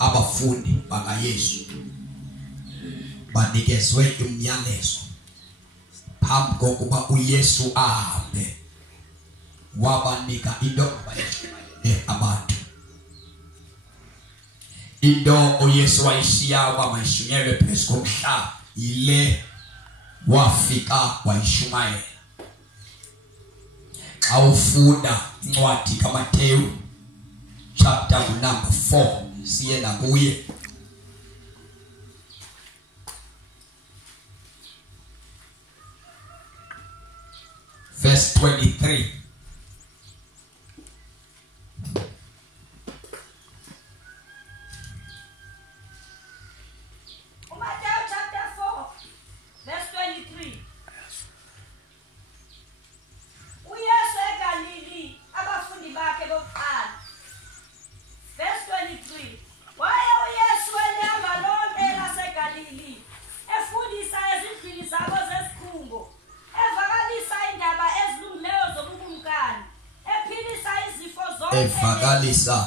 abafundi bakaYesu banikezwe umyalezo phambi kokuba uYesu ahambe wabanika into abantu. Into uYesu wayishiya bamayishunyelwe phezu komhlaba ile wafika wayishumayela. Xa ufunda incwadi kaMateyu chapter number 4 siye nakuye verse 23. Matthew chapter 4 verse 23. uYesu eGalili abafundi bakhe bokuqala. Verse 23. Waye uYesu elihamba lonke laseGalili efundisa ezindlini zabo zesikhungo, evakalisa indaba ezilungileyo zobukumkani, ephilisa izifo zonke, evakalisa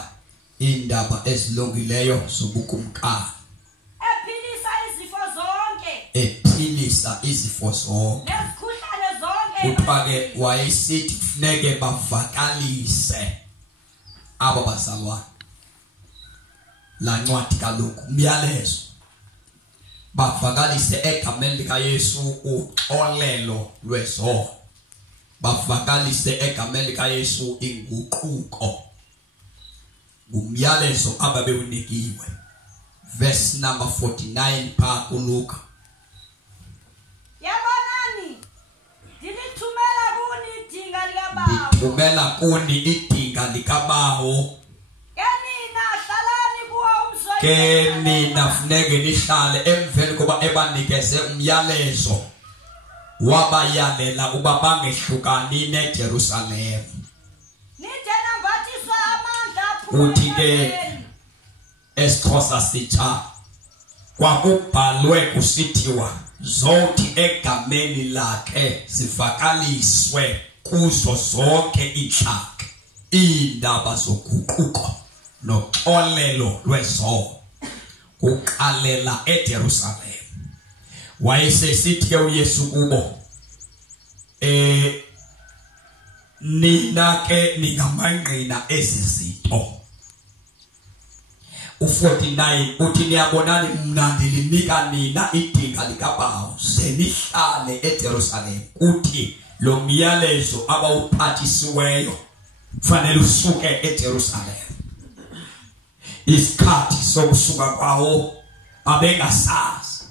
indaba ezilungileyo zobukumkani, ephilisa izifo zonke, nezikhuhlane zonke. Kuthiwa ke wayesithi kufuneke bavakalise aba bazalwane la ncwadi kaloku umyalezo bavakalise egameni likaYesu uxolelo lwezono, bavakalise egameni likaYesu inguquko, umyalezo ababewunikiwe. Verse number 49 pa kuLuka. Yabonani, dilithumela kuni idinga likaBaba. Dithumela kuni idinga likaBaba. Ke nina funeke nihlale emveni koba ebanikeze umyalezo wabayalela uba bangehlukani neJerusalem. Uthi ke esiXhosa sitsha kwakubhalwe kusithiwa zothi egameni lakhe sivakaliswe kuzo zonke iintlanga iindaba zoguquko noxolelo lwezono uqalela eJerusalem. Wayesesithi ke uYesu kubo nina ke ningamangqina ezizinto. U49 uthi niyabonani mna ndilinika nina idinga likaBaba senihlale eJerusalem. Uthi lo myalezo abawuphathisiweyo fanele usuke eJerusalem. Isikhathi sokusuka kwawo abengasazi,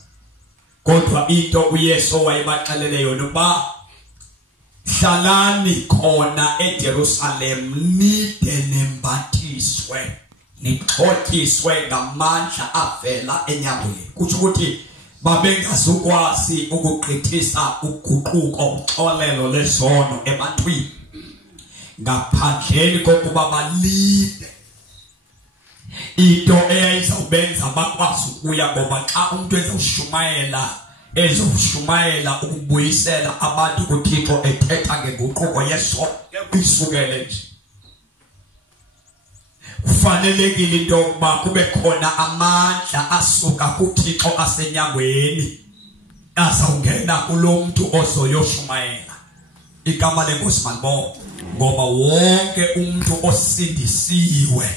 kodwa into uYesu wayebaxelele yona ukuba hlalani khona eJerusalem nide nembathiswe nixhotyiswe ngamandla avela enyangweni. Kutsho ukuthi babengazukwazi ukugqithisa uguquko uxolelo lezono ebantwini ngaphandleni kokuba balinde into eyayizawubenza bakwazi ukuya, ngoba xa umuntu ezoshumayela ukubuyisela abantu kuThixo ethetha ngenguquko yesono kwisukele nje, kufanelekile into yokuba kube khona amandla asuka kuThixo asenyangweni azawungena kulo mntu ozoyoshumayela. Igama lenkosi malibonke. Ngoba wonke umuntu osindisiwe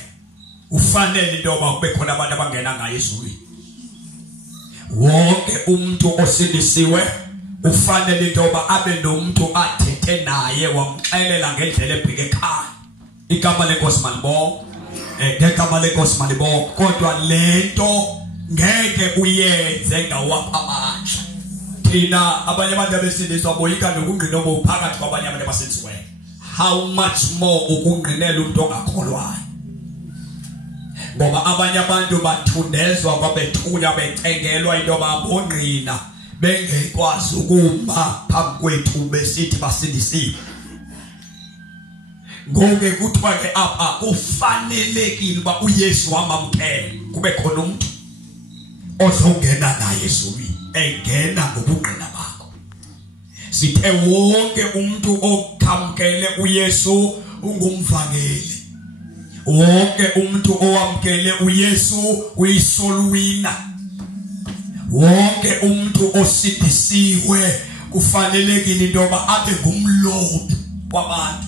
ufanele into yoba kube khona abantu abangena ngaye ezulwini. Wonke umuntu osindisiwe ufanele into yoba abe nomuntu athethe naye wamxelela ngendlela ebheke ekhaya. Igama lenkosi malibonke. Ngegama lenkosi malibonke. Kodwa lento ngeke uyenze ngawapha amandla. Thina abanye abantu abesindiswa boyika nokungqina obuphakathi kwabanye abantu abasindisiweyo. How much more ukungqinela umuntu ongakholwayo? Ngoba abanye abantu bathundezwa babethunya becengelwa into babongqina bengekwazi ukuma phambi kwethu besithi basindisiwe. Ngoke kuthiwa ke apha kufanelekile uba uYesu wamamkela kube khona umuntu ozongena naye ezulwini engena ngobungqina bakho. Sithe wonke umuntu okamkele uYesu ungumvangeli, wonke umuntu owamkele uYesu uyisoul winner. Wonke umuntu osindisiwe kufanelekile intoba abe ngumlobi wabantu.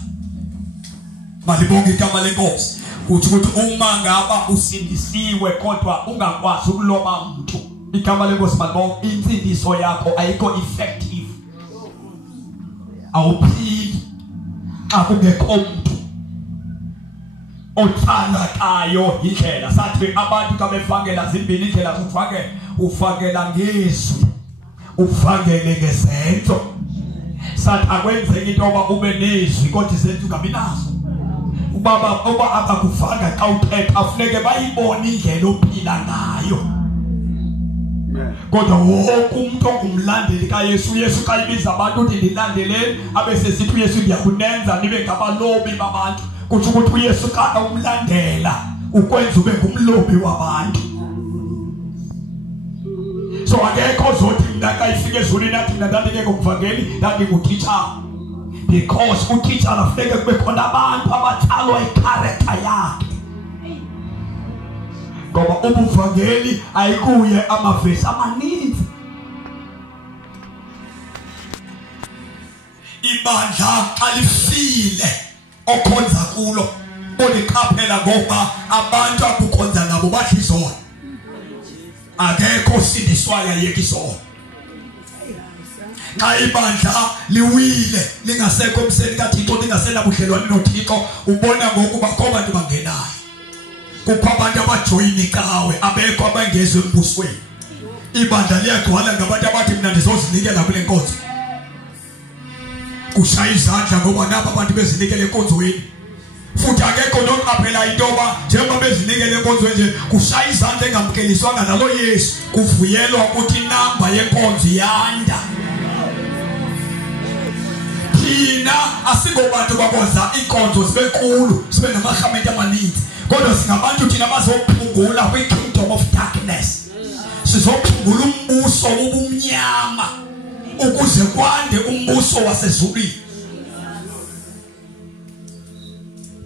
Malibonke igama lenkosi. Kuthi uma ngaba usindisiwe kodwa ungakwazi ukuloba umuntu, igama lenkosi malibonke, insindiso yakho ayikho effective. Awuphili xa kungekho umuntu othanda kayo indlela. Sathi abantu xa befakela zimbili indlela zokufakela, ufakela ngezwi, ufakele ngezenzo. Sathi akwenzeki into yoba ube nezwi kodwa izenzo ungabi nazo. Ubaba oba abakufaka xa uthetha afuneke bayibone indlela ophila ngayo. Kodwa wonke umuntu ongumlandeli kaYesu, uYesu xa ibiza abantu uthi ndilandeleni, abese sithi uYesu ndiyakunenza nibe ngabalobi babantu. Kuthi ukuthi uYesu xa umlandela ukwenza ube ngumlobi wabantu. So akekho zothi mina xa ifike ezulwini athi mina ndandingekho kumvangeli ndandingutitshala. Because utitshala kufuneke kube khona abantu abatsalwa ikharacter yakhe. Ngoba ubuvangeli ayikuye amavesi amaninzi. Ibandla alifile okhonza kulo oliqaphela ngoba abantu akukhonza nabo bathi izona. Akekho sindiswayo ayeke izona. Xa ibandla liwile lingasekho emseni kaThixo, lingasena budlelwane noThixo, ubona ngokuba kho bantu bangenayo. Kukho abantu abajoyinikawe, abekho abangezwe embusweni. Ibandla liyagcwala ngabantu abathi mina ndizozinikela kule nkonzo. Kushaya izandla ngoba nabo abantu bezinikele enkonzweni. Futhi akekho noqaphela intoba njengoba bezinikele enkonzweni nje kushaya izandla engamkeliswanga nalo Yesu, kuvuyelwa ukuthi inamba yenkonzo yanda. Thina asingobantu bakwenza inkonzo zibe nkulu, sibe namahamenti amaninzi. Kodwa singabantu thina bazophungula kwi-kingdom of darkness. Sizophungula umbuso wobumnyama ukuze kwande umbuso wasezulwini.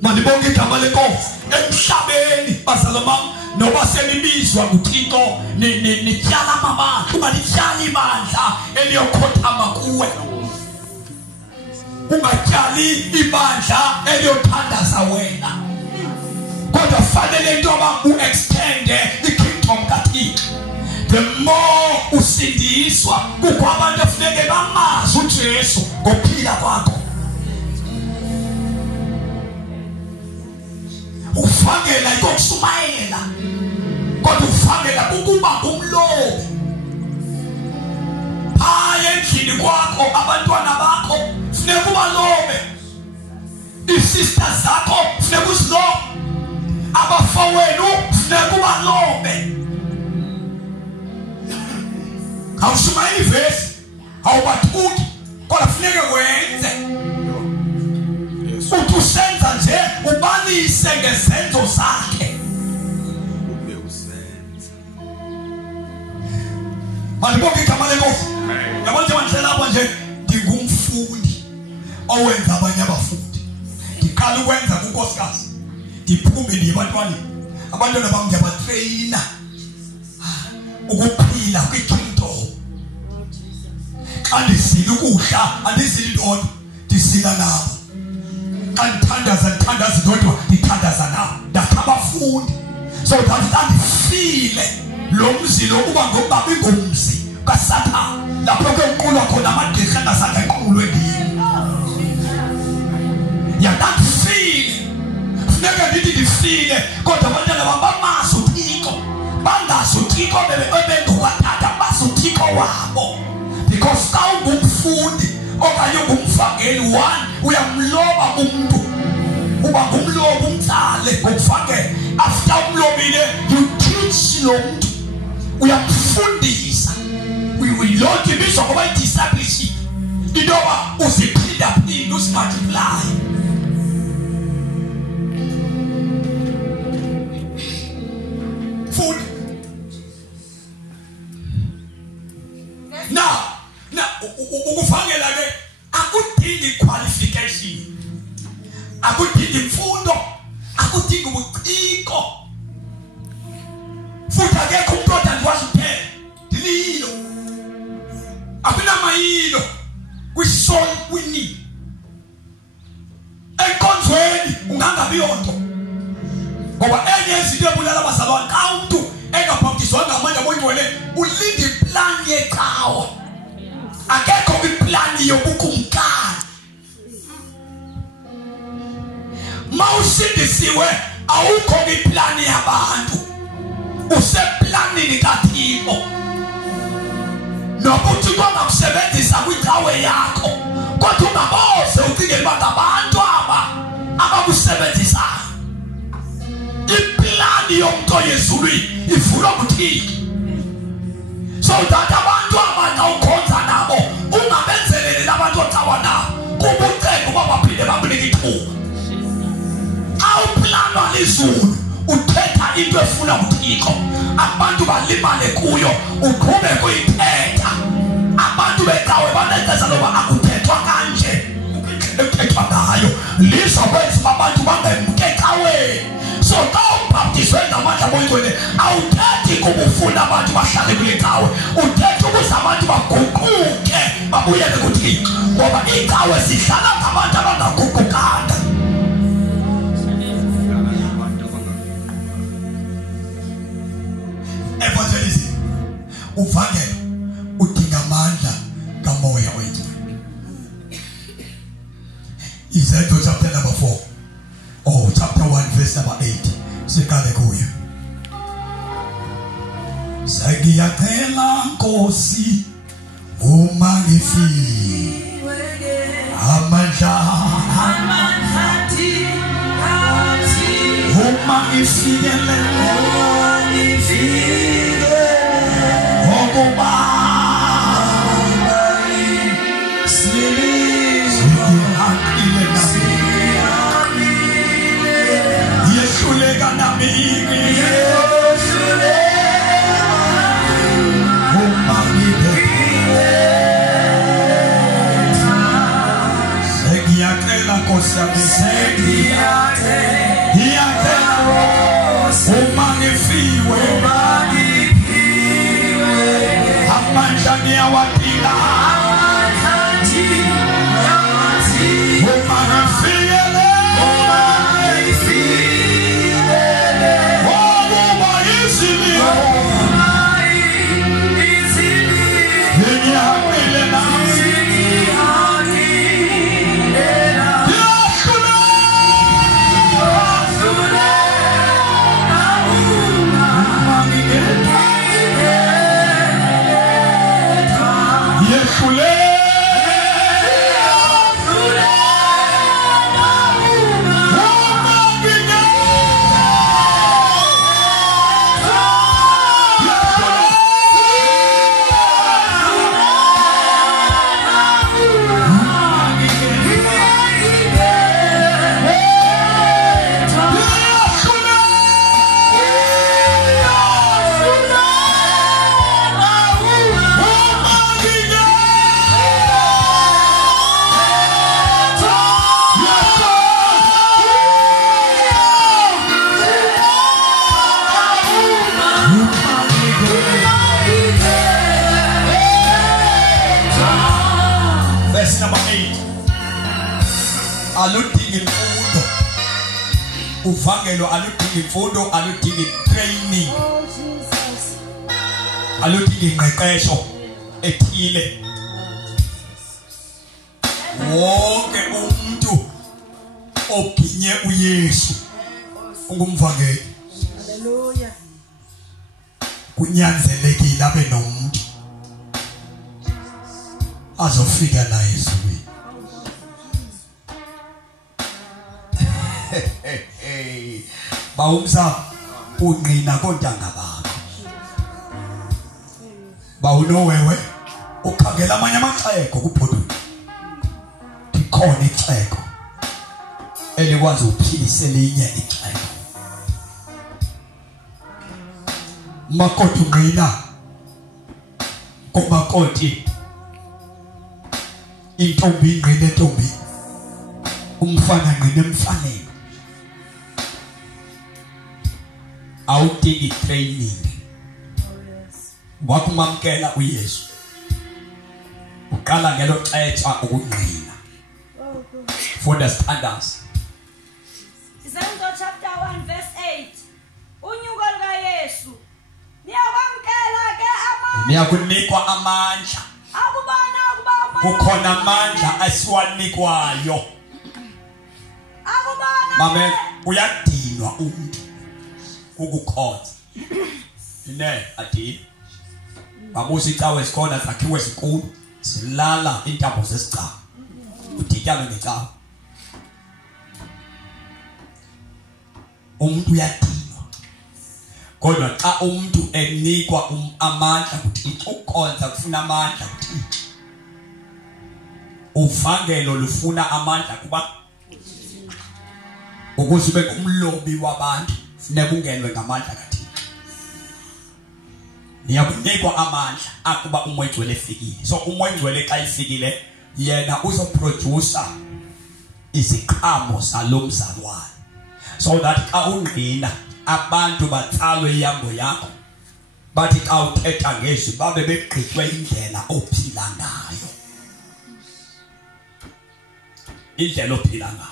Malibonke igama lenkosi. Emhlabeni bazalwa noba selibizwa nguThixo nityala amabandla, kuba lityala ibandla eliyokhothama kuwe. Ungatyali ibandla eliyothandaza wena. Kodwa fanele intoba u-extende i-kingdom kaThixo. The more usindiswa, kukho abantu efuneke bamazi uJesu ngophila kwakho. Ufakela ikokushumayela, kodwa ufakela kukuba ngumlobi. Phaya endlini kwakho abantwana bakho funeka ubalobe. Ii-sisters zakho funeka uzilobe. Abafowenu funeka ubalobe. Awushumayeli ivesi, awubathuki, kodwa funeke wenze. Uthi usenza nje ubalise ngezenzo zakhe. Malibonke igama lenkosi. Yabona nje mandlela lapha nje ndingumfundi owenza abanye abafundi. Ndiqala ukwenza kunkosikazi. Ndiphume ndiye ebantwaneni. Abantwana bami ndiyabatrayina ukuphila kwi-kingdom. Xa ndizila ukudla andizili ndodwa, ndizila nabo. Xa ndithandaza ndodwa ndithandaza nabo. Ndakha abafundi. So ndandifile lo mzilo uba ngoba ingomzi kaSathane. Lapho kwenqulwa khona amagqirha angazange enqulwe ngini. Yandifile. Funeka ndithi ndifile kodwa abantwana bam bamazi uThixo. Bangazi uThixo bebengokwathatha bazi uThixo wabo. Because xa ungumfundi okanye ungumvangeli, one uyamloba umuntu. Uba ngumlobi umtsale ngokufakela. After umlobile you teach lo muntu. Uyamfundisa. Uyilonke ibizwa ngoba i-discipleship. Intoba uziphinda-phinda uzimultiply. Food. Now ukufakela ke akudingi qualification. Akudingi imfundo, akudingi uthixo futhi akekho umuntu odandwazi kuphela dililo akunamayilo kwi-soul winning enkonzweni ungangabi yonto ngoba enye izinto ebulala abazalwane xa umuntu engabhaptizwanga ngamandla oyingcwele ulinda iplan yecawa akekho iplan yobukumkani mawusindisiwe awukho iplan yabantu useplanini kaThixo nokuthi kongakusebenzisa kwicawe yakho kodwa ungaboze ucingele ukuthi abantu abakusebenzisa iplan yomuntu oyezulwini ivulwa kuThixo so that abantu abanye ukhonza nabo ungabenzelele labantu ocawa nabo kubucebo ukuba baphinde bakunike ithuba awuplanwa lizulu uthetha into efuna uThixo abantu balimale kuyo uqhube kuyithetha abantu becawe banetheza loba akuthethwa kanje ukuthethwa ngayo lizokwenza abantu bangemke cawe so xa ubhaptizwe ngamandla oyingcwele awuthethi kubufuna abantu bahlale kule cawe uthetha ukuze abantu baguquke babuyele kuThixo ngoba icawe sihlala ngabantu abangaguqukanga evangelism uvangelo udinga amandla kamoya oyingcwele Izethu chapter number 4 chapter 1 verse number 8 sikale kuyo Sengiyacela Nkosi uma ngifiwe amandla uma ngifike uvangelo aludingi imfundo aludingi training aludingi ingqeqesho ethile wonke umuntu oginye uYesu ungumvangeli haleluya kunyanzelekile abe nomuntu azofika naye ezulwini bawumsa ungqina kontanga bakho bawunowewe ukhangela amanye amaxhego kuphodo ikhona ixhego elikwazi ukuphilisa elinye ixhego makoti ungqina komakoti intombi ingqina entombi umfana ngqina emfaneni awudingi training. Wakumamkela uYesu uqala ngelo xetsha ukungqina. Funda standards. Isenzo chapter 1 verse 8. Unyuko lukaYesu. Niyakwamkela ke amandla. Niyakunikwa amandla. Akubona ukuba kukhona amandla asiwanikwayo. Akubona. Mame uyadinwa umuntu ukukhonza. Ine adi. Babusi cawe sikhona zakhiwe zinkulu. Silala intambo zesicaba. Udityabe ngecawe. Umuntu uyadinwa. Kodwa xa umuntu enikwa amandla ukuthi ukukhonza kufuna amandla ukuthi uvangelo lufuna amandla kuba ukuze ube umlobi wabantu funeka ungenwe ngamandla kaThixo. Niyakunikwa amandla akuba umoyingcwele efikile. So umoyingcwele xa ifikile yena uzoproducer iziqhamo zalomzalwane. So that xa ungqina abantu batsalwe iyambo yakho bathi xa uthetha ngezwi babe begqitwe indlela ophila ngayo. Indlela ophila ngayo.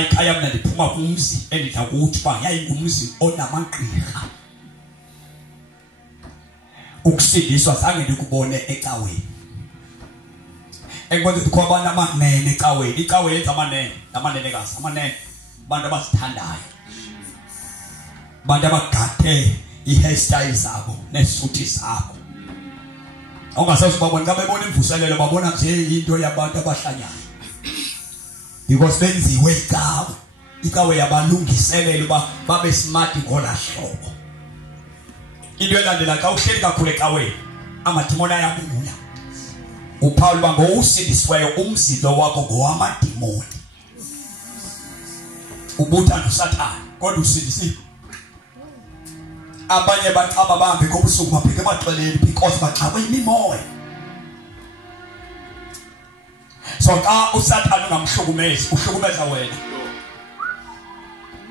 Ekhaya mina ndiphuma kumzi endidla kuthi ba yayingumzi onamagqirha. Ukusindiswa zange ndikubone ecaweni. Ekubona ukuthi kwabana amanene ecaweni. Icawe yenza amanenekazi, amanene abantu abazithandayo. Abantu abagade i-hairstyle zabo nesuthi zabo. Ongasazi babona xa bebona imvuselelo babona nje into yabantu abahlanyayo. Because benziwe ikawe yabalungiselela uba babe smart ngola hlobo. Into elandela xa uhleli kakhulu ecaweni amadimoni ayabuya. uPaul bango usindisweyo umzilo wakho ngowamadimoni. Ubutha noSathane kodwa usindisiwe. Abanye baqaba bahambe kobusuku babheke emaxeleni because baxakwe imimoya. So xa uSathane ungamhlukumezi uhlukumeza wena.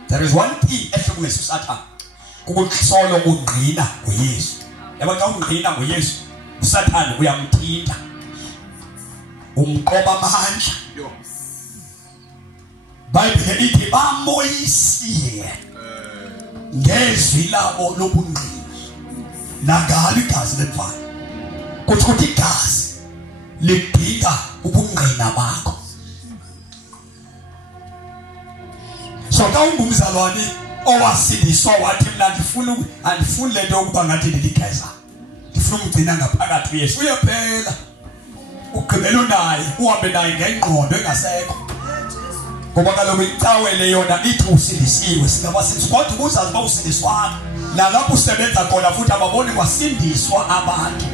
There is one thing ehlukumeza uSathane. Kukusolo ungqina ngoYesu. Yaba xa ungqina ngoYesu uSathane uyamthinta. Umqoba amandla. Bible ithi bamoyisiwe ngezwi labo lobungqina nangalo igazi lemvana. Kuthi igazi libhika ubungqina bakho. So xa ungumzalwane owasindiswa wathi mina andifuni lento yokuba ngathi ndiligeza. Ndifuna umgcina ngaphakathi uYesu uyaphela. Ugqibela naye uhambe naye ngengqondo engasekho. Ngoba kaloku icawele yona ithi usindisiwe singabasindiswa kodwa ukuzazi uba usindiswana nalapho usebenza khona futhi ababoni kwasindiswa abantu.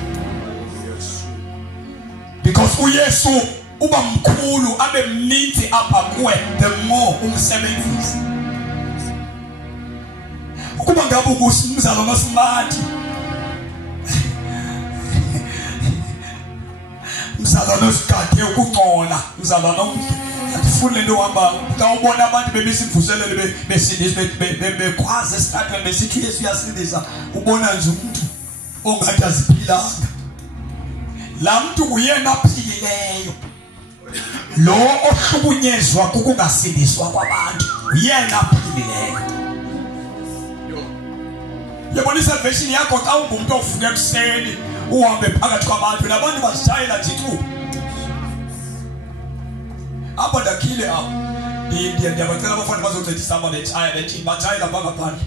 Because uYesu uba mkhulu abe mninzi apha kuwe the more umsebenzisi. Ukuba ngabe umzalwane osimati mzalwane osigade ukungcola mzalwane andifuni lento uhamba xa ubona abantu bebesimvuselele besindisa bekwazi esithathweni besithi uYesu uyasindisa ubona nje umuntu ongathi aziphilanga. La muntu nguyena aphilileyo. Lo ohlukunyezwa kukungasindiswa kwabantu uyena aphilileyo. Yabona isalvation yakho xa ungumuntu ovuka ekuseni uhambe phakathi kwabantu nabantu bazishayela nje tu. Apha ndakhile apha ndiyabacela abafana bazoncedisa aba betshaya bethi batshayela phangaphandle.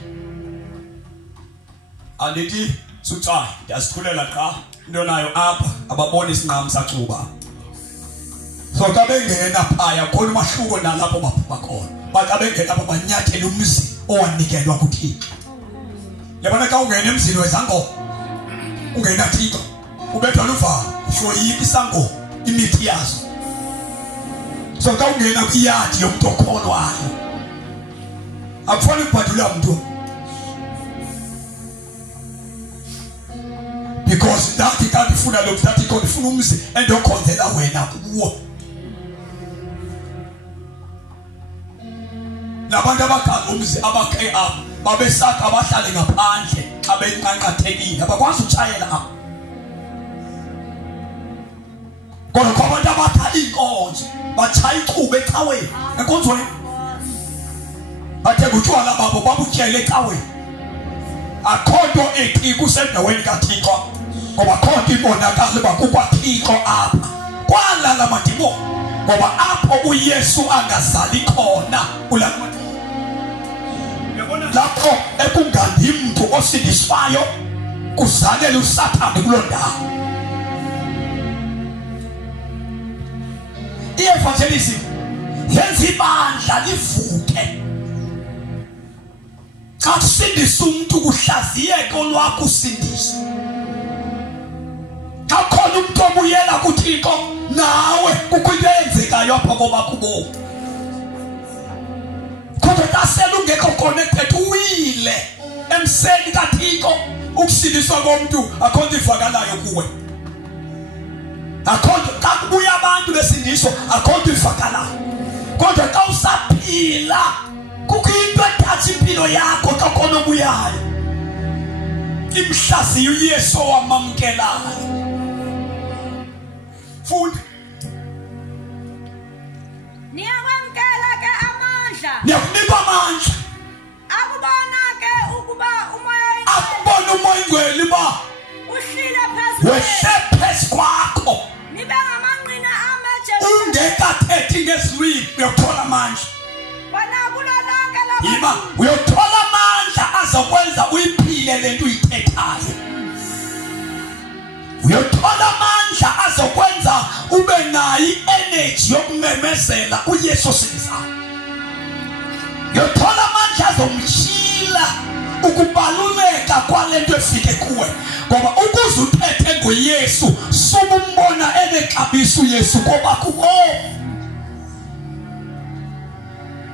Andithi sutshaye ndiyazithulela qha into nayo apha ababona isinqamu sacuba. So xa bengena phaya khona umahluko nalapho baphuma khona. Xa bengena apha banyathela umzi owanikelwa kuThixo. Yabona xa ungena emzini wezango ungena Thixo ubethwa luvalo ushoyika isango imithi yazo. So xa ungena kwiyadi yomuntu okholwayo akufani ukubhadula umuntu. Because that kanti ifuna lokhu that ikho ifuna umzi endokhonzela wena kuwo. nabantu abaganga umzi abakhe apha babesaka abahlale ngaphandle abenqanqathekile abakwazi utshayela apha kodwa kwabantu abathatha inkonzo batshaya icuba ecaweni enkonzweni bathe utshwala babo babutyele ecaweni akho nto ethi kusendaweni kaThixo ngoba akho nto ibonakala uba kukwaThixo apha kwalala madimo ngoba apho uYesu angazali khona ulala madimo yabona lapho ekungandi umuntu osindiswayo kuzalele uSathane kuloo ndawo i-evangelism yenza ibandla livuke xa kusindisa umuntu kuhlaziyeke olwakho usindiso xa khona umuntu obuyela kuThixo nawe kukho into eyenzekayo apha kobakho ubomi kodwa xa sele ungekho connected uwile emseni kaThixo ukusindiswa komuntu akho nto ivakalayo kuwe akho nto xa kubuya abantu besindiswa akho nto ivakalayo kodwa xa usaphila kukho into ethatha impilo yakho xa khona obuyayo imhlaziyo uYesu owamamkelayo funda niyamamkela ke amandla niyakunikwa amandla akubona ke ukuba umoya akubona umoya ingcwele ba uhlile phezu wehle phezu kwakho nibe ngamanqina amaje ungekathethi ngesilwimi uyothola amandla bona kulolonke lapha yima uyothola amandla azokwenza uyiphile lento uyithethayo uyothola amandla azokwenza ube nayo i-energy yokumemezela uYesu sindisayo uyothola amandla azomshila ukubaluleka kwalento efike kuwe ngoba ukuze uthethe ngoYesu subumbona enexabiso uYesu ngoba kubo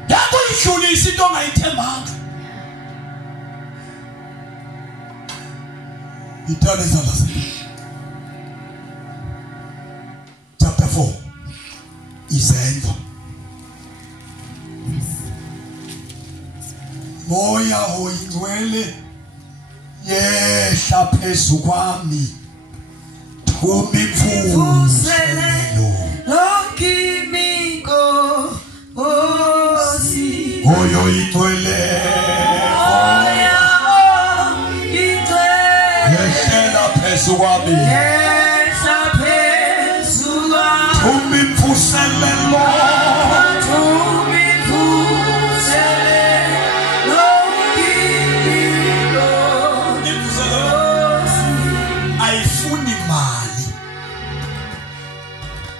yakuyidlulisa into ongayithembanga itale zalase chapter 4 izenzo moya oyingcwele yehla phezu kwami thuma imfuselelo lonkimingo osi moya oyingcwele yehla phezu kwami yehla phezu kwami thuma imfuselelo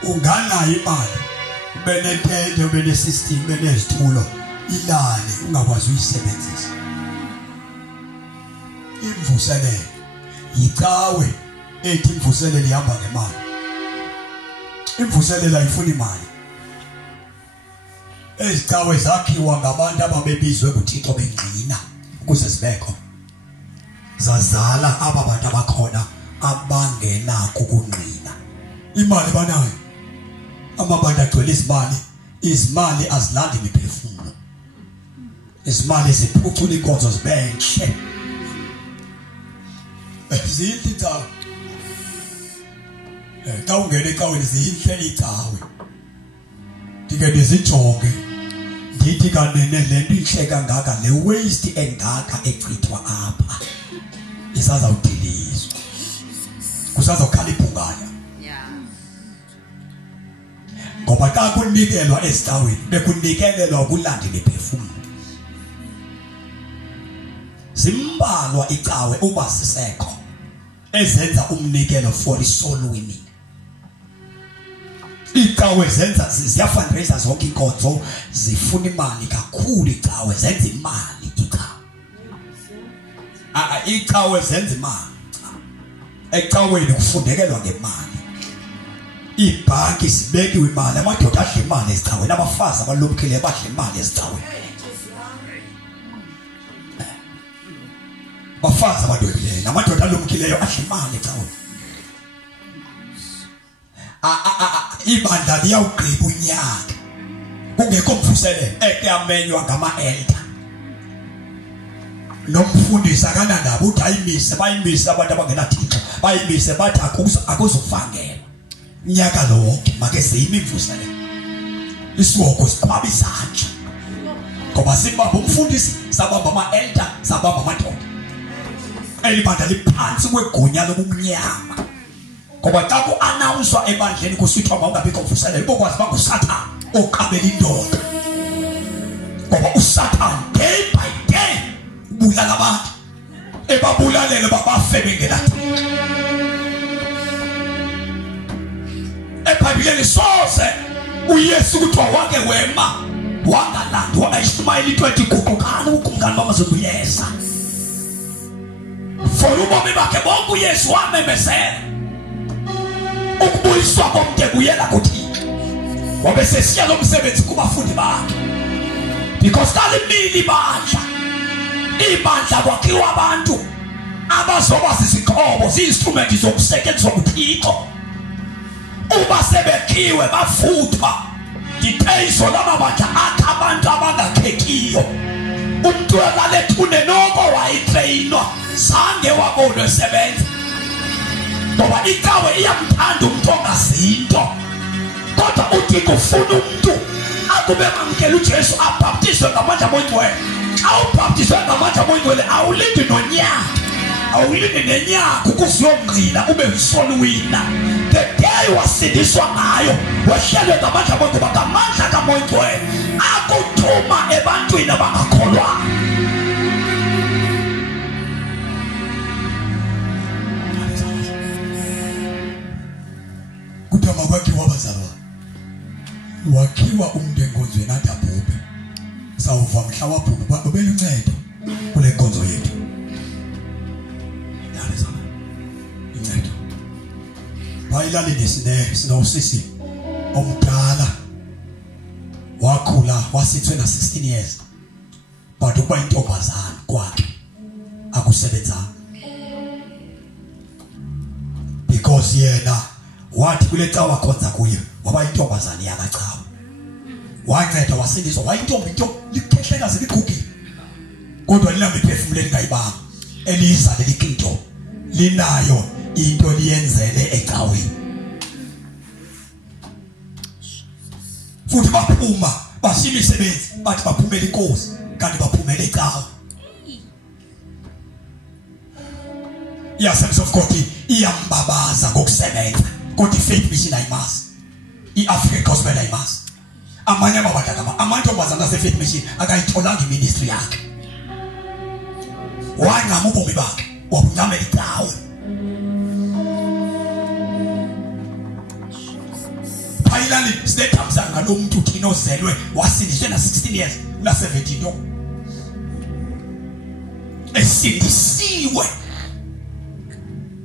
unganayo imali benetende benesystem benezitulo ilale ungakwazi uyisebenzisa imvuselelo yicawe ethi imvuselelo ihamba ngemali imvuselelo ayifuni imali ezicawe zakhiwa ngabantu ababebizwe kuThixo bengqina ukuze zibekho zazala aba bantu abakhona abangenakho ukungqina imali banayo amabandla agcwele izimali azilandi imiphefumulo izimali ziphucula inkonzo zibenhle zinhle icawe xa ungena ecaweni zinhle icawe ndike ndizijonge ndithi kanene lento inhle kangaka le waste engaka echithwa apha isazawudilizwa kusazawukhala ibhungana ngoba xa kunikelwa ezicaweni bekunikelelwa ukulanda imiphefumulo zimbalwa icawe uba sisekho ezenza umnikelo for isoul winning icawe zenza ziyafundraiser zonke inkonzo zifuna imali kakhulu icawe zenza imali icawe zenza imali ecaweni kufundekelwa ngemali ibhanki sibekiwe imali amadoda adla imali ezicaweni abafazi abalumkile badla imali ezicaweni bafazi abadobileyo namadoda alumkileyo adla imali ecaweni ibandla liyawugqiba unyaka ungekho mvusele ekuyamenywa ngama-elder nomfundisi akanandaba uthi ayimise bayimise abantu abangenathixo bayimise bathi akuzufangela unyaka lo wonke make siyime imvusele isiwoko sibamba izandla ngoba sibamba umfundisi sabamba ama-elder sabamba amadoda elibandla liphansi kwegunya lobumnyama ngoba xa ku-anawunswa ebandleni kusithiwa mawungabikho mvuselelo bokwazi bangusathane oqabela indoda ngoba usathane day by day ubulala abantu ebabulalela babafe bengenathixo eBhayibhelini soze uYesu kuthiwa wake wema wangalandwa ayiShumayeli 20 guqukana ukumkani bamazobuyeza for ubomi bakhe bonke uYesu wamemezela ukubuyiswa komntu kuyela kuThixo wabe sesiya lo msebenzi kubafundi bakhe because kalimili ibandla kwakhiwa abantu abazoba zizixhobo ziinstrumenti zokusetyenziswa kuThixo uba sebekhiwe bafuthwa diphezo lamabandla akha abantu abangakhekiyo umuntu olalethune noko wayitreyinwa zange wabonwe sebenza ngoba ikawe iyamthanda umuntu ongazinto kodwa uthi kufuna umuntu akube mamkela uJesu abhaptizwe ngamandla oyingcwele xa ubhaptizwe ngamandla oyingcwele awulindi nonyaka awulindi nenyaka ukuziyongqina ube msolwina the day wasindiswa ngayo wehlelwe ngamandla oyingcwele ngamandla kamoyingcwele akuthuma ebantwini abangakholwa kuthiwa kwakhiwa abazalwa wakhiwa umuntu enkonzweni athi abhubhe sawuva mhla wabhubha ubeluncedo kule nkonzo yethu inceda bayilalini sinosisi omdala wakhula wasithwe na 16 years but ukuba intombazana kwakhe akusebenzanga because yena wathi kule cawa khonza kuye waba intombazana yakacawa wanceda wasindiswa wayintombi into likhehlekazi liqhugile kodwa lina miphefumuleli ngayibanga eliza lelikinto linayo into liyenzele ecaweni futhi baphuma bashima isebenzi bathi baphumela inkosi kanti baphumela ecawa Yes, of God iyambabaza ngokusebenza kodwa ifaith mission ayimazi iAfrica gospel ayimazi amanye amabandla amantombazana asefaith mission akayitholanga iministry yakhe wangama ubomi bakhe wabunyamela icawe phayilani sinetamzanga lo muntu thina ozelwe wasindiswe na 16 years na 17 no esindisiwe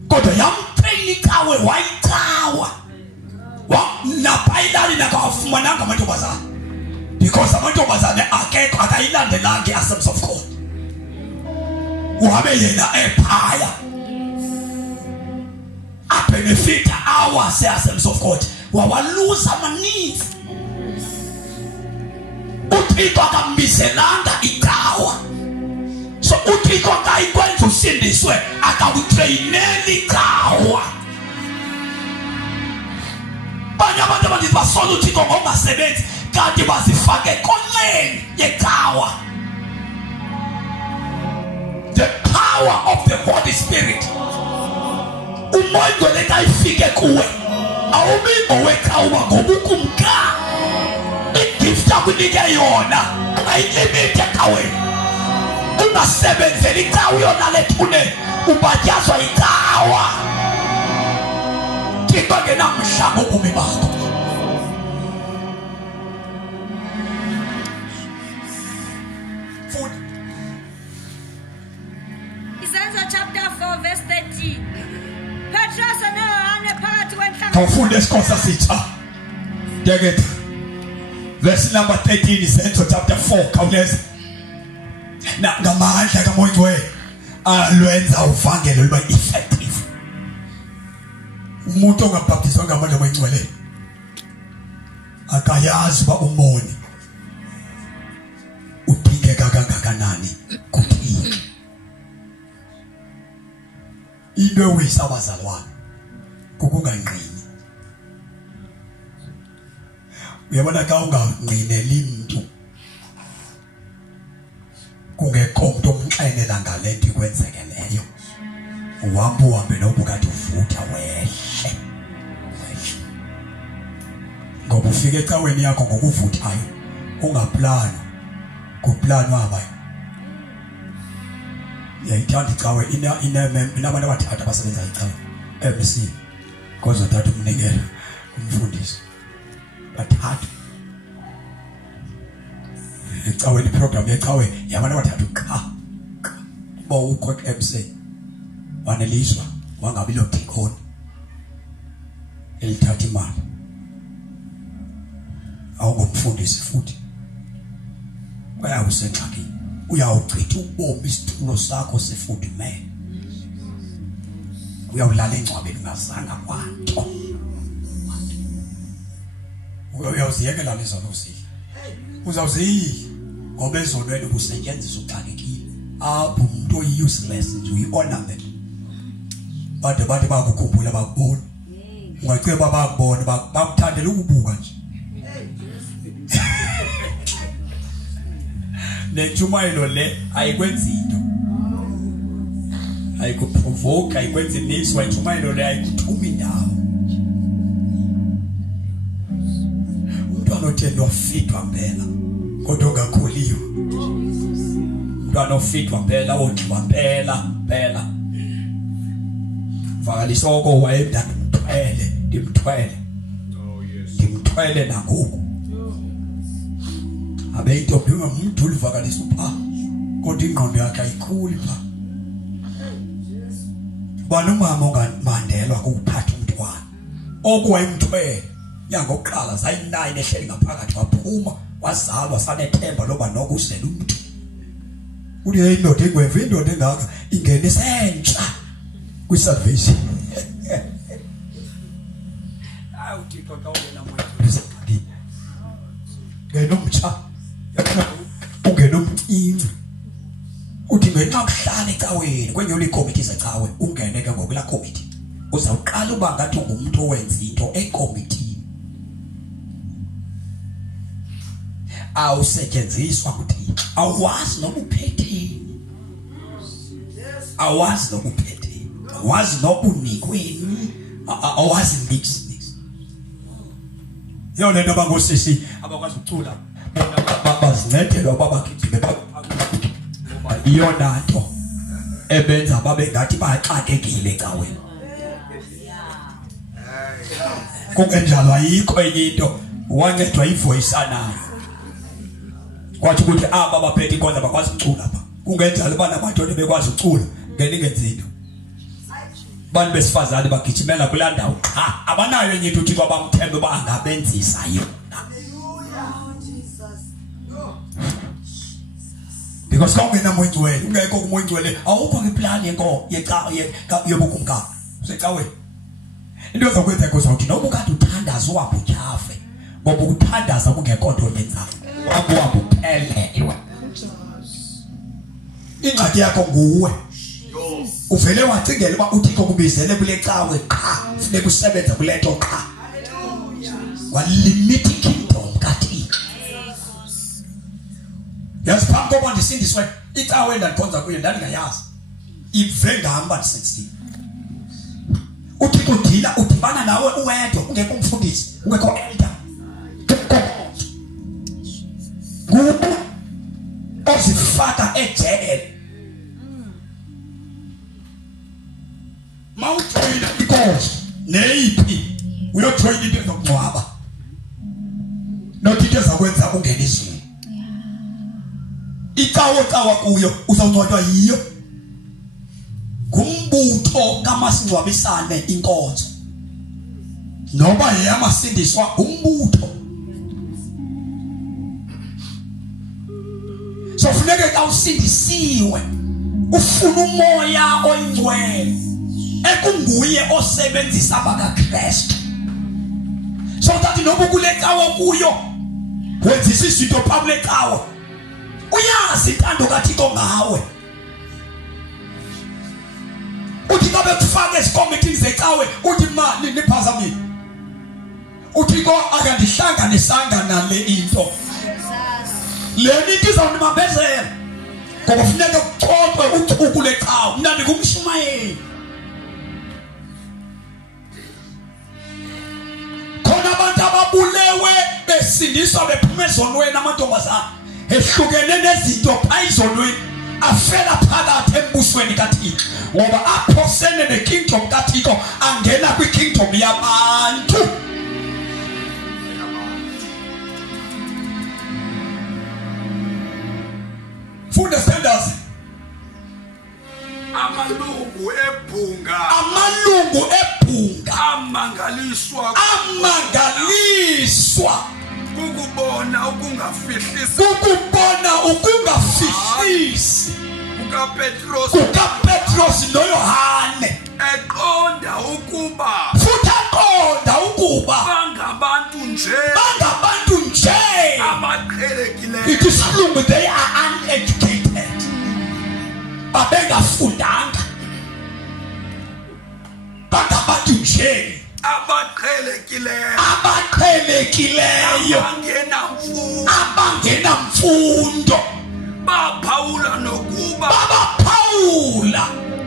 kodwa yamtrain icawe wayicawa na phayilani nakawafumananga amantombazana because amantombazana akekho akayilandelanga i-Assemblies of God uhabe yena ephaya abenefita hours e-Assemblies of God wawaluza amaninzi uThixo akambizelanga icawa so uThixo akayikwenza usindiswe akawutraineli icawa banye abantu abathi basola uThixo ngokungasebenzi kanti bazifake ekonxeni yecawa the power of the Holy Spirit umoya ngcwele xa ifike kuwe awubi ngowecawa ngoba ukumka igift akunike yona ayilimite ecaweni ungasebenzeli icawa yona lethune ubatyazwa icawa Thixo ngenamhla ngobomi bakho Chapter 4 verse 13. Petrus and Yohane phakathi kwenhlangano. Kawufunde isikhosa sitha. Deketha. Verse number 13 Izenzo chapter 4 khawuleza. Na ngamandla kaMoyingcwele alwenza uvangelo liba effective. Umuntu ongabhaptizwa ngamandla kaMoyingcwele akayazi ba umoni kangakanani kuphila. Into ewisa abazalwane kukunganqini. Uyabona ka unganqineli umuntu kungekho umuntu omxelela ngalento ikwenzekeleyo. Uhambe nobukade uvutha wehle. Ngoba ufike ecaweni yakho ngokuvuthayo ungaplana kuplanwa abayo. Yayithanda icawe inabantu abathathu abasebenza icawe MC because uthatha umnikelo umfundisi bathathu icawe iprogram yecawe yabantu abathathu qha bawukho MC waneliswa wangabi lo deacon elithatha imali awungumfundisi futhi bayawusengxakini uyawugcitha ubomi isithulo sakho sifudumele uyawulala encwabeni ungazanga kwanto uyawuziyekela lezo zidla uzawuziyi ngoba ezonweni kusetshenziswa uxakekile apho umuntu useless nje uyi-ornament bade bakukhumbula bakubona ungaceba bakubona bakuthandela ukubuka nje nentshumayelo le ayikwenzi into ayikuprovoke ayikwenzi niswa intshumayelo le ayikuthumi indawo umntwana othenda wafitwa mpela kodwa ongakhuliyo umntwana ofitwa mpela onxiba mpela vakalisoko wayemdala ndimthwele nangoku abe intombi umuntu ulivakalisa upha kodwa ingqondo yakhe ayikhuli pha bani umama ongamandelwa ukuphatha umntwana okuwayemthwele yangokuqala zayi9 ehleli ngaphakathi waphuma wazalwa sanethemba loba nokusela umuntu uliye indoda engweve indoda engaka ingene sentsha kwisalvation awuthixo ka ungena mwethu ngenomtsha ungenomcinci uthi ngenxa kuhlala ecaweni kwenye ikomiti zecawe ungene ke ngokula komiti uzawuqala uba ngathi ungumuntu owenza into ekomiti awusetshenziswa kuthi awazi nokuphetheni awazi nokuphetheni awazi nokunikweni awazi mix yona lento abangosisi abakwazi ukucula bona bazincedela babagijime ngoba iyona nto ebenza babe ngathi baxakekile ecaweni kungenjalo ayikho enye into wancedwa ivoice anayo kwathi ukuthi aba baphethe inkonzo bakwazi ukucula apha kungenjalo banamadodana bekwazi ukucula ngeningenzi into bantu besifazane bagijimela kulandawo qha abanayo enye into uthixo abamthembe bangabenzisa yona because kungena ngoingcwele ungekho ngoingcwele awukho ngeplan yenko yobukumkani usecaweni into ezokwenza kozawuthi noma ukade uthandaza uhambe utyhafe ngoba ukuthandaza kungekho nto yenzayo uhambe uphelelwe ingxaki yakho nguwe uvele wacingela uba uthixo kubizele kule cawe qha funeka usebenza kule nto qha walimit ikingdom kaThixo yazi phambi kokuba ndisindiswe icawe endandikhonza kuyo ndandingayazi ive ngihamba ndisindisiwe uthixo udila udibana nawe uwedwa ungekho umfundisi ungekho elder nguwe ozifaka ejele mawujoyina inkosi neyiphi uyojoyina into ezokungcwaba nothi into ezakwenza ungena izweni icawa kuyo uzawuncwadwa yiyo ngumbutho kamasingcwabisane inkonzo noba yeyamasindiswa umbutho so funeke xa usindisiwe ufuna umoya oyingcwele ekunguye osebenzisa bakaKristu so that noba kule cawa kuyo wenzisa izinto phambi lecawa uyazi intando kaThixo ngawe. Uthi ngabe kufake esikomithini zecawe uthi mali niphazamile. Uthi ko akandihlanganisanga nale into. Le nto izawunimabezela. Ngoba kufuneka kuxoxwe uthuku lecawe. Mina ndikumshumayeli. Khona abantu ababulewe besindiswa bephuma ezonweni amantombazana ehlukene nezinto phayizonweni afela phakathi embusweni kaThixo ngoba aphosene nekingdom kaThixo angena kwikingdom yabantu. Funda standards. Amalungu ebhunga amangaliswa kukubona ukungafihlisi kukaPetros noYohane eqonda ukuba bangabantu nje abaqhelekileyo. Isilungu they are uneducated. Babengafundanga. Bangabantu nje abaqhelekileyo abangena mfundo. Baphawula nokuba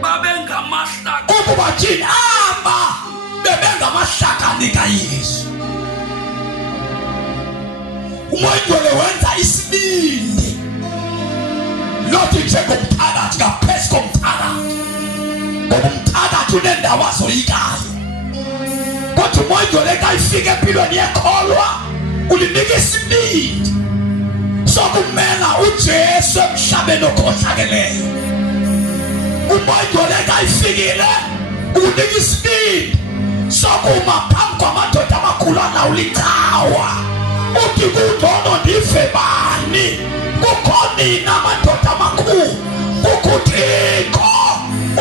babengamahlaka ukuba thina bebengamahlakani kaYesu. Umoyingcwele wenza isibindi lothi njengomthakathi ngaphezu komthakathi ngoba umthakathi unendawo azoyikayo. Kodwa umoyingcwele xa ifika empilweni yekholwa ulinika isibindi sokumela uJesu emhlabeni okhohlakeleyo. Umoyingcwele xa ifikile unika isibindi sokuma phambi kwamadoda amakhulu alawula icawa. Uthi kungcono ndife bani kukho nina amadoda amakhulu kukho uThixo.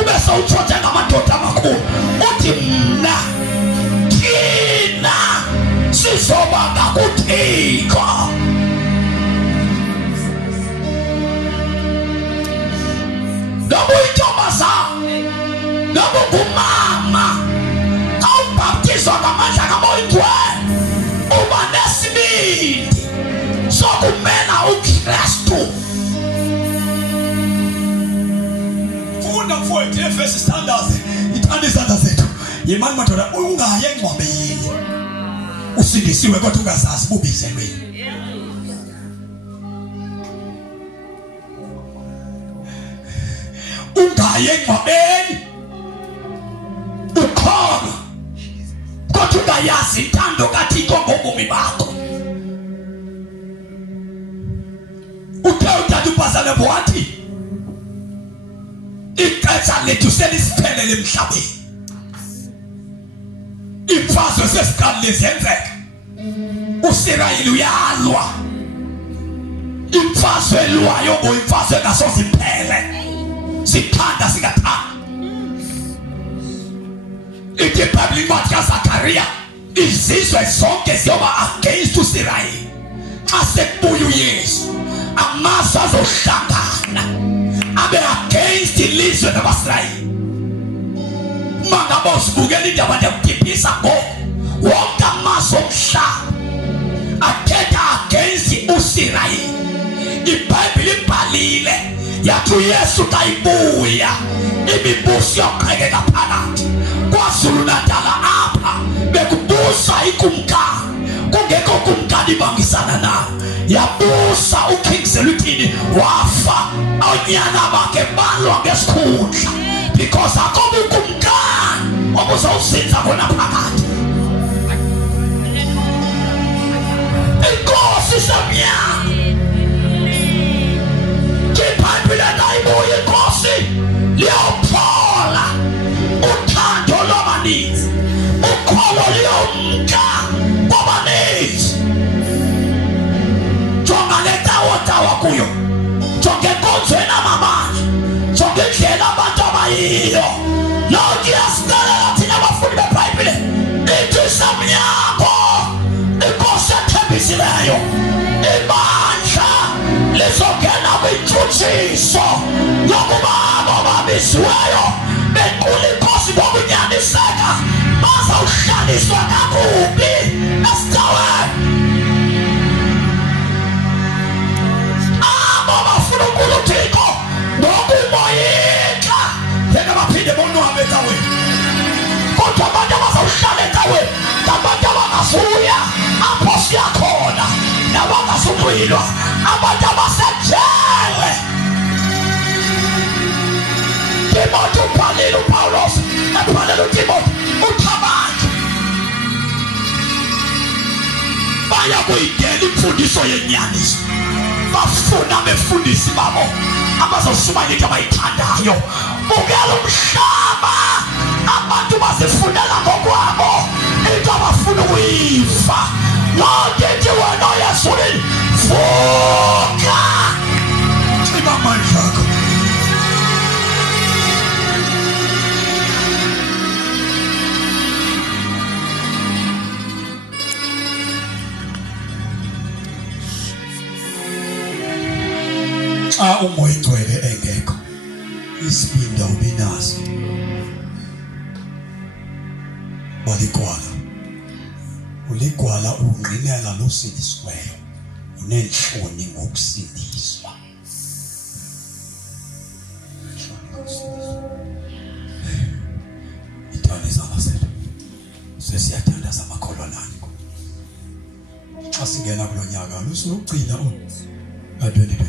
Ube sawutshote ngamadoda amakhulu uthi mna thina sizoba ngakuThixo. Noba uyintombazana noba ungumama xa ubhaptizwa ngamandla kaMoyingcwele uba nesibindi sokumela uKristu. Funda mfowethu Efesi standards ithanda izandla zethu. Yimani madoda ungayi engcwabeni usindisiwe kodwa ungazazi bubizelweni. Ungayi engcwabeni ukhona kodwa ungayazi intando kaThixo ngobomi bakho. Uthe ubhazane wathi ixesha lethu selisiphelele emhlabeni. Imfazwe sesiqalile zenzeka. uSirayeli uyalwa. Imfazwe elwayo imfazwe kasoze iphele. Sithanda singathanda. Ithi iBhayibheli incwadi kaZakhariya izizwe zonke ziyoba against uSirayeli. Xa sekubuya uYesu amazwe azohlangana abe against ilizwe labaSirayeli. Mangaba usibukela indaba ndiyakudibhisa ngoku wonke amazwe omhlaba athetha against uSirayeli. iBhayibheli ibhalile yathi uYesu xa ibuya imibuso yoqhekeka phakathi kwaZulu Natala apha bekubusa ikumkani kungekho kumkani bangisana nayo. Yabusa uKing Selutini wafa onyana bakhe balwa ngesikhundla because akobe ukumkani obuzawuzinza khona phakathi. Inkosi samnyama iBhayibheli nayibuya inkosi liyophola uthando lwabaninzi ukholo liyomka kwabaninzi. Jonga le tawa kuyo, jonga enkonzweni amamandla, jonga indlela abantu abayiyo. Lonke yasikalela thina abafundi beBhayibheli ithi samnyango inkosi ethembisileyo ibandla izongena kwintshutshiso lokubabo babisiweyo bequla inkosi ngokunyaniseka bazawuhlaliswa kakubi esicaweni. Abo bafuna uNkulunkulu ngokumoyika yena baphinde bonwabe ecaweni. Kodwa abantu abazawuhlala ecaweni ngabantu abangafuya apho siyakhona nabangasukwilwa abantu abasejele. Timothy ubhalile uPawulos ebhalela uTimothy uthabantu baya kuyidela imfundiso yenyaniso bafuna befundisi babo abazoshumayela abayithandayo. Bukela umhlaba abantu bazifunela ngokwabo into abafuna ukuyiva. Ngithi wena oyasulile vuka xiba amandla akho. Xa umoya ingcwele engekho isibinda ubinazo baligwala uligwala ungqinela losindisweyo unenhloni ngokusindiswa. Ithane zabasethu sesiyathandaza amakholwanani xa singena kulonyaka lusuqina ka-2020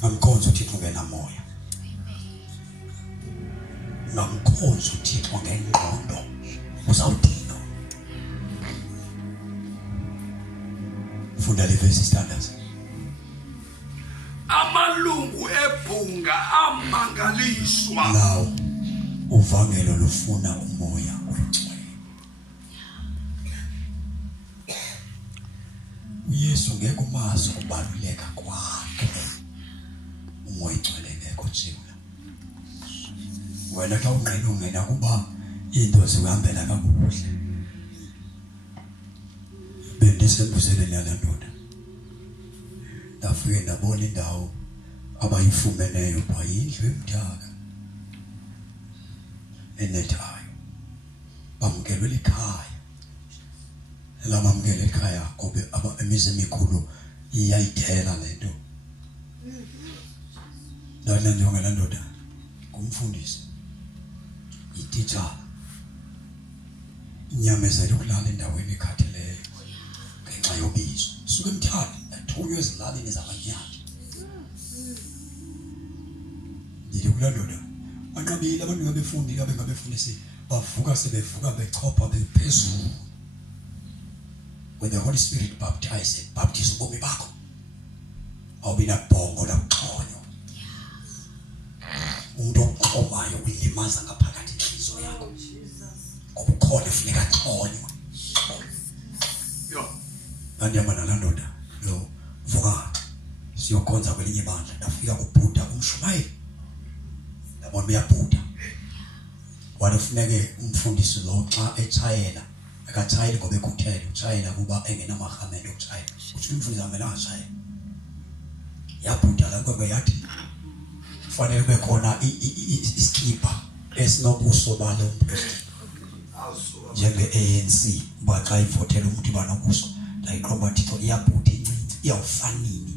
ngamkhonza uThixo ngenamoya ngamkhonza uThixo ngengqondo uzawudinga. Funda le verse standards. Amalungu ebhunga amangaliswa. Now uvangelo lufuna umoya oyingcwele. uYesu ngeke umazi ukubaluleka kwakhe umoya oyingcwele ngeke ujula. Wena xa ungqina ungena kuba into zihambela kakuhle. Bendisembuzele nalondoda ndafike ndabona indawo abayifumeneyo bayindlu emdaka enethayo bamkelwe ekhaya lamamkele ekhaya ngoba emizi emikhulu iyayithela lento. Ndana njengela ndoda kumfundisi ititsha inyamezela ukulala endaweni ekhatheleyo ngenxa yobizo suke emthandi athunywe ezilalini zabanyana. Ndithi kula ndoda banqabile abantu ngabefundisi bavuka sebevuka bechopha bephezulu. When the Holy Spirit baptizes, baptize ubomi bakho awubina bongo lakuxhonywa. Umuntu oqomayo uyilimaza ngaphakathi inhliziyo yakho ngoba ukhona efuneka axhonywe. Ngandiyama nalondoda lo vuka siyokhonza kwelinye ibandla ndafika kubhuda umshumayeli ndabona uyabhuda. Wanefuneke umfundisi lo xa etshayela akatshayeli ngoba ekhuthele utshayela kuba engenamahamelo okutshayela. Uthi umfundisi amele angashayela yabhuda la ngoba yathi kufanele kube khona iskipa esinobuso balo mphristi njenge-ANC baxa ivotela umuntu banobuso ndayiqomba Thixo iyabhuda incinci iyawufanini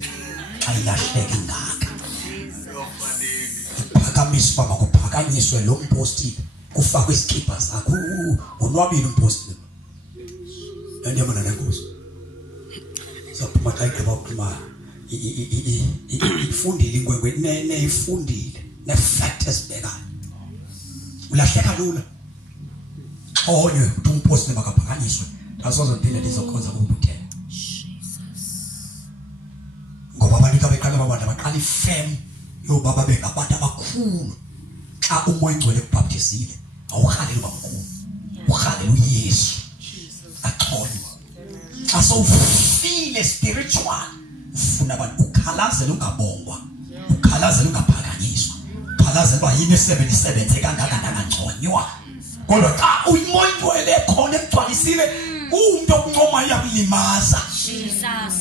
xa ilahleka ingaka iphakamiswa makuphakanyiswe lo mposti kufakwe iskipa zakho unwabile umposti ndiyabona nenkosi saphuma xa igqiba ukuphuma ifundile ingwengwe neyifundile nefact esibhekayo ulahleka lula onye uthi umposti makaphakanyiswe asozophinde lizokhonza kubuthela ngoba abantu abeqala abantu abaqala ifem yobaba bengabantu abakhulu. Xa umoya ingcwele kubhaptizile awuhaleli bamkhulu uhalela uYesu axhonywa. Xa sowufile spiritual ufuna abantu ukhalazela ungabongwa ukhalazela ungaphakanyiswa ukhalazela uba yini esebenze kangaka ndangangconywa. Kodwa xa umoya ingcwele khona egcwalisile umuntu okuncoma iyakulimaza. Jesus.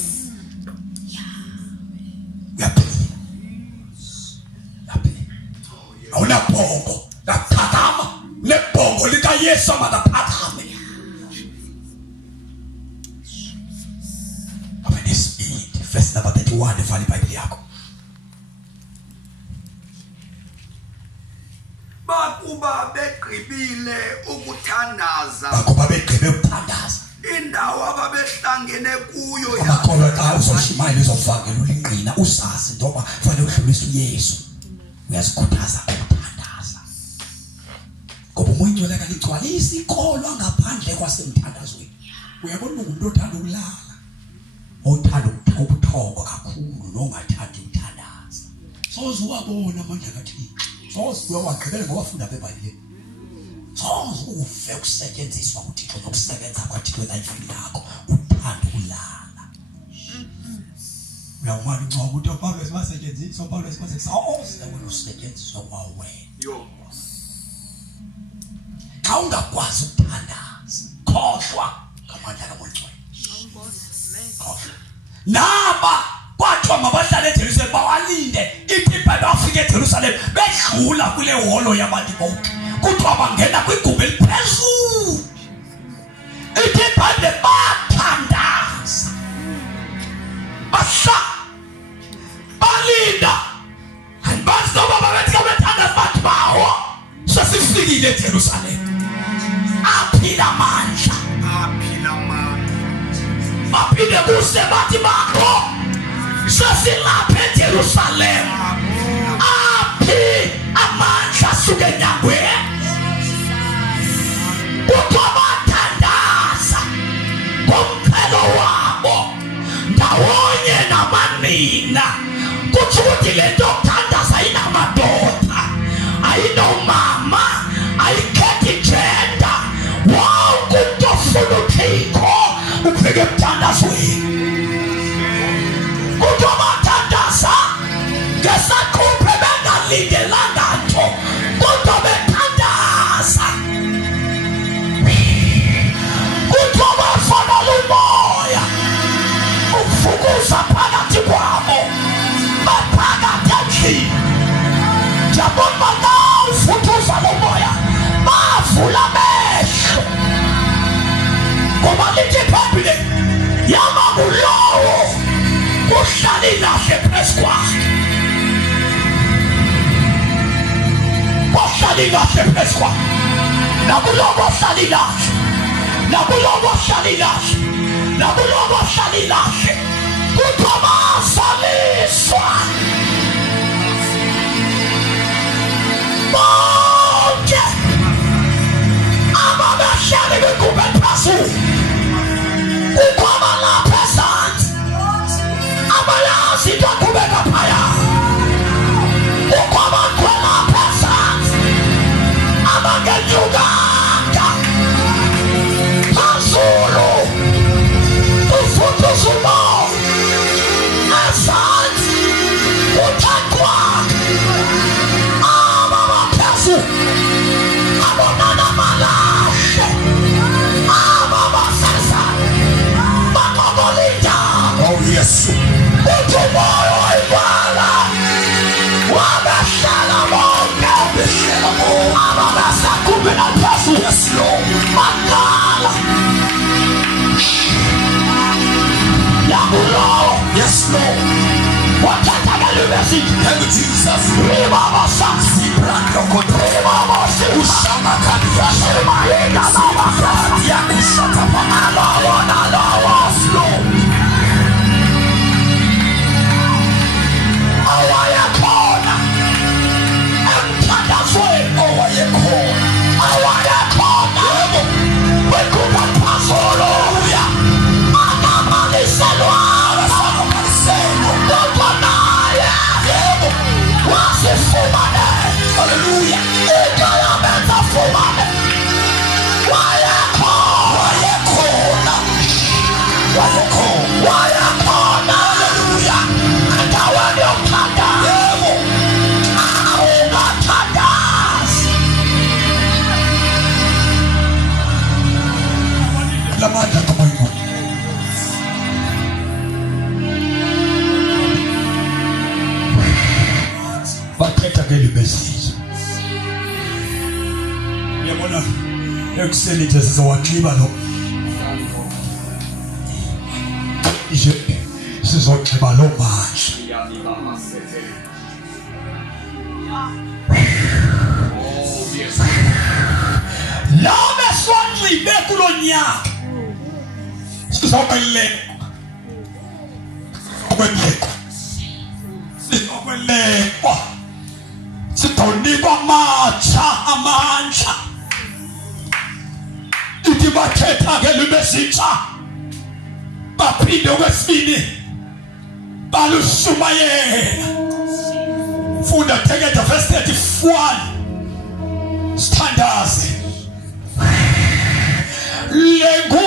awunabhongo laphakama nebhongo likaYesu makaphakame abenespeed verse number 31 evala iBhayibheli yakho bakuba begqibile ukuthandaza indawo ababehlangene kuyo amakholwa xa uzoshimayela uzofakela ulingqina usazi ndoba fanele udlulise uYesu uyazikhuthaza ukuthandaza ngoba umoyingcwele kaligcwalisa ikholwa ngaphandle kwasemthandazweni uyabona umuntu othanda ukulala othanda ubuthongo kakhulu nongathandi ukuthandaza soze uwabona amandla kaThixo soze uyawagqibela ngowafunda eBhayibhelini soze uve ukusetshenziswa kuThixo nokusebenza kwaThixo elifini lakho uthanda ukulala uyawumana incwa ukuthi uPawulos wasetshenziswa uPawulos wasesoze wena usetshenziswa kwawena yo xa ungakwazi ukuthandaza khohlwa ngamandla kaMoyingcwele khohlwa naba kwathiwa mabahlale eJerusalem bawalinde iphipha bafika eJerusalem bedlula kule holo yabantu bonke kuthiwa bangena kwigumbi eliphezulu iphipha bathandaza basha balinda andibazoba babethi bethandaza bathi bawo sesifikile eJerusalem aphila amandla baphinde kuse bathi bakho sesilapha eJerusalem aphi amandla asuke enyangweni kuthiwa bathandaza ngomqhelo wabo ndawonye namanina kutsho ukuthi le nto yokuthandaza ayinamadoda ayinomama ayikhethi gender wonke umuntu ofuna uThixo ubheke emthandazweni kuthiwa bathandaza ngesaquphe bengalindelanga nto kodwa bethandaza kuthiwa bafanele umoya uvukuza phakathi kwabo baphakathi endlini njabona uvukuza lo moya bavula amehlo ngoba lithi iBhayibhile yama kulowo uhlala ilahle phezu kwakhe uhlala ilahle phezu kwakhe nakulowo uhlala ilahle nakulowo uhlala ilahle nakulowo uhlala ilahle kuthiwa bazaliswa bonke ababehleli kwigumbi eliphezulu kukho abalapha ezantsi abayazi into eqhubeka phaya kukho abakhwela apha ezantsi abangenyukanga phezulu uvukuza umoya ezantsi uthaqwakhe aba baphezulu abonana malahle aba baseza baqobola indawo Yesu uthi umoya oyibala wabahlala bonke ababasaqumbe naphezulu Yesu baqala yakulowo Yes Lord wathatha lubesithi thank you Jesus ribaba sansi brando kodreba ushama kaniyashe mayenda baba yakushata pamala wana lawa flow awayakhona emthandazweni owayekhona awayakhona yebo wekuba phazolo uya akamaliselwa kodwa naye yebo wasifumane haleluya into yamenza fumane waya Yabona ekuseni nje sizowanxiba lo. Sizoxeba lo manje. Lama sonxibe kulo nyaka. Sizokweleka. Sizokweleka. Sithonikwa amandla. Ithi bathetha ke libesitsha. Baphinde okwesibini. Balushumayela. Funda Tegeta verse 31. Standards. Lego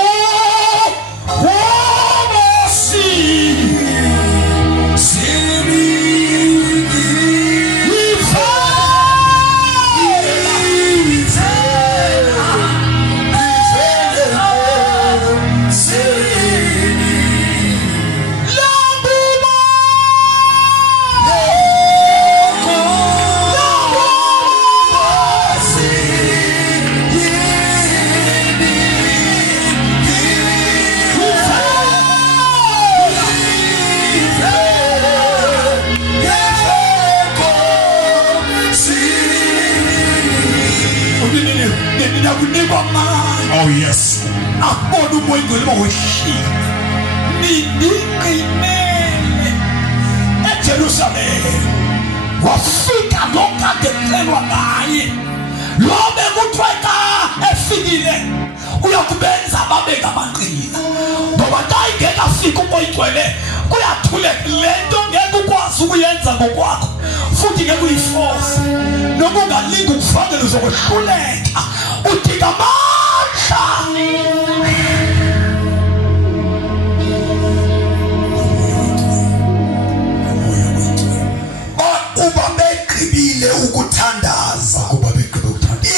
oh yes. Akubona umoyingcwele bawehlile. Nindinqinele eJerusalem. Wafika lokade kucelwa ngaye. Lo bekuthiwa xa efikile uyakubenza babe ngamaqina. Ngoba xa ingekafika umoyingcwele kuyathuleka lento ngeke ukwazi ukuyenza ngokwakho. Futhi ngeke uyiforce. Noma ungalinga ukufakela uzokwehluleka. Udinga amandla. Bakuba begqibile ukuthandaza.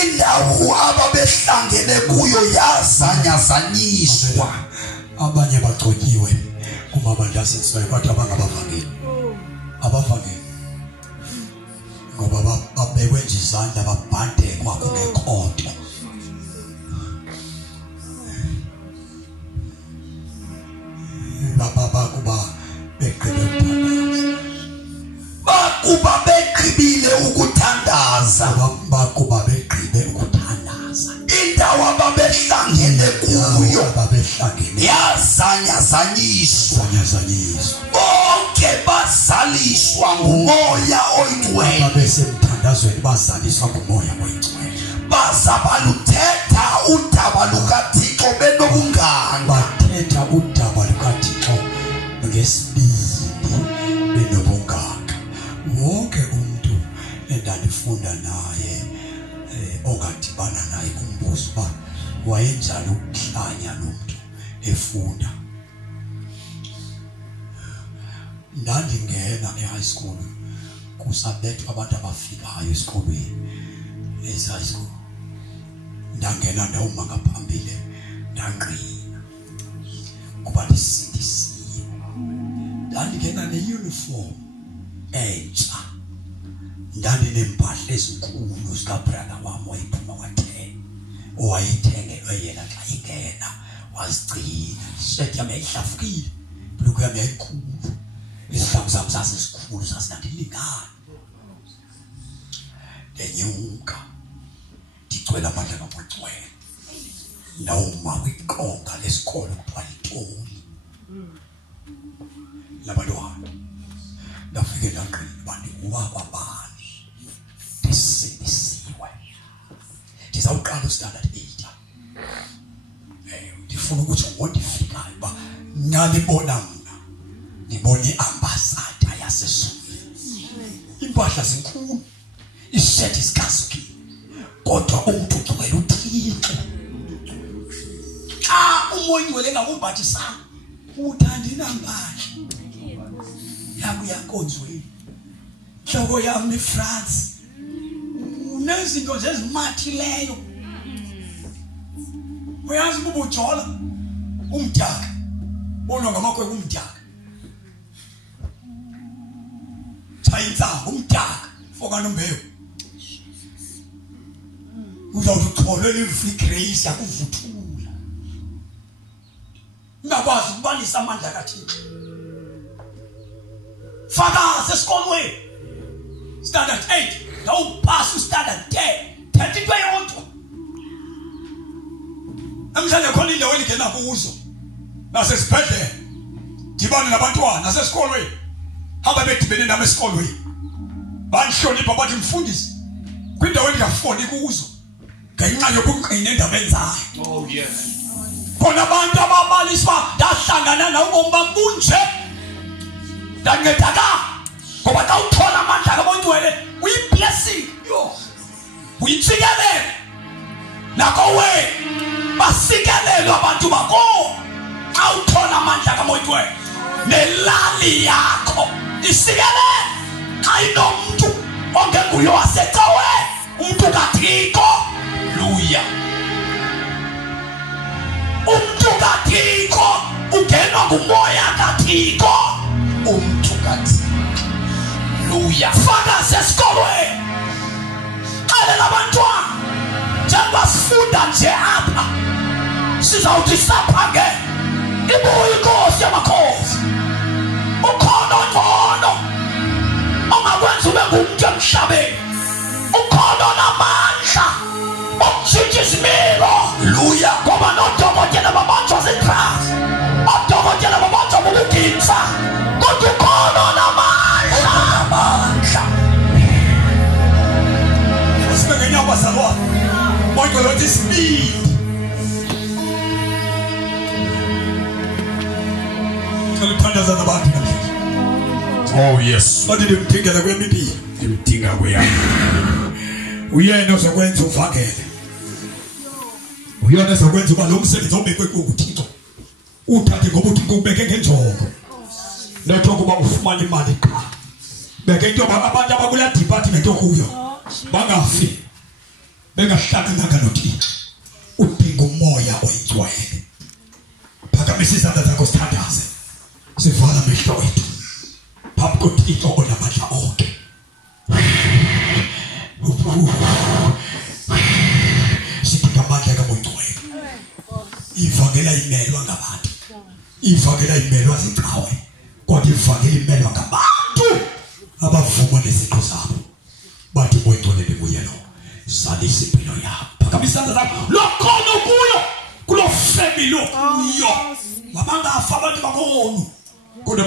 Indawo ababehlangene kuyo yazanyazanyiswa. Abanye bagcotyiwe kumabandasizwe kodwa abangabavangeli. Abavangeli ngoba babekwe nje izandla babhandekwa kunekhoto. Bakuba begqibile ukuthandaza. Bakuba begqibe ukuthandaza. Indawo ababehlangene kuyo yazanyazanyiswa. Bonke bazaliswa ngumoya oyingcwele. Ababesemthandazweni bazaliswa ngumoya oyingcwele. Baza baluthetha udaba lukaThixo benobunganga. Bathetha udaba lukaThixo ngesibindi benobunganga. Wonke umuntu endandifunda naye ongadibana naye kumbuzo ba wayenjani ukuhlanya nomuntu efunda. Ndandingena e-high school kusabethwa abantu abafikayo esikolweni e-high school. Ndangena ndawuma ngaphambili ndangqina kuba ndisindisiwe. Ndandingena ne-uniform entsha. Ndandinempahla ezinkulu zikabrother wami wayephuma kwaTheni owayethengelwe yena xa ingena wazigcina. Ishethi yami yayihlafukile, ibhuluku yami yayikhulu, izihlangu zami zazisikhulu zazinandilingana. Ndenyuka ndigcwele amandla kaMoyingcwele. Ndawuma kwiqonga lesikolo kuthiwa yiToli labantwana. Ndafike ndaqina uba ndinguwababani ndisindisiwe. Ndizawuqala ustandard 8. Ndifuna ukuthi ngondifikayo uba ngalibona mna ngibona iambasada yaseSuid. Impahla zinkulu, ishethi zikasukile, kodwa umuntu ugcwele uThixo. Xa umoyingcwele ngakumbathisanga uthanda inambala yami yankonzweni. Hloko yami France unezinto zezimathileyo. Uyazi ubujola umdaka bonwa ngamakhweka umdaka. Chayinza umdaka foka nombewu. uzawuthola livigrace yakuvuthula ngakwazi ukubalisa amandla kaThixo fakaze esikolweni standard 8 awupass standard 10 30 yonke amhlanje khona indawo engena kuzo nasesibhedlela dibana nabantwana nasesikolweni hamba bedibene nami esikolweni banhlonipha bathi mfundisi kwindawo engafoni kuzo ngenxa yokunqina endaba enzayo. Oh yes. Khona abantu ababalisa dahlangana nawo ngombambunje dancedaka ngoba xa uthola amandla kamontwele uyiblessing yo uyithikelele nakho we basikelelwe abantu bako xa uthola amandla kamontwele nelali yakho isikele xa inomuntu ongenguyo wasecawe umuntu kaThixo luya umuntu kaThixo ungenwa ngumoya kaThixo umuntu kaThixo luya faka sesikolweni xelela abantwana njengoba sifunda nje apha sizawuthi saphange ibuye inkosi yamakhosi ukhona ngcono ongakwenza ube ngumuntu emhlabeni ukhona namandla okushintsha izimilo luya ngoba nodokotela babanjwa zidrugs odokotela babanjwa bobugimsa kodwa ukhona namandla usibeke nyamba salwa bonke lothi speed Thandaza nabantu namhlanje. Oh yes. Bathi ndimthingela kwemiphi? Ndimthinga kuyami. Uyena ozokwenza uvangele. Uyena ozokwenza uba lo msebenzi obekwe kuThixo. Uthathe ngoba uThixo ubeke ngenjongo. Letho kuba ufumana imali qha. Beke into abantu abakula department okuyo. Bangafi. Bengahlangana noThixo. Udinga umoya oyingcwele. Phakamisa izandla zakho sithandaze. Sivala amehlo wethu phambi koThixo onamandla onke. Sidinga amandla kamontwele. Ivangela imelwa ngabantu. Ivangela imelwa zicawe. Kodwa ivangela imelwa ngabantu abavuma nezinto zabo. Bathi montwele libuyelo. Salisa impilo yakho. Phakamisa izandla zakho. Lokhono kuyo kulo family kuyo. Mabanga afa abantu bakonu. Kodwa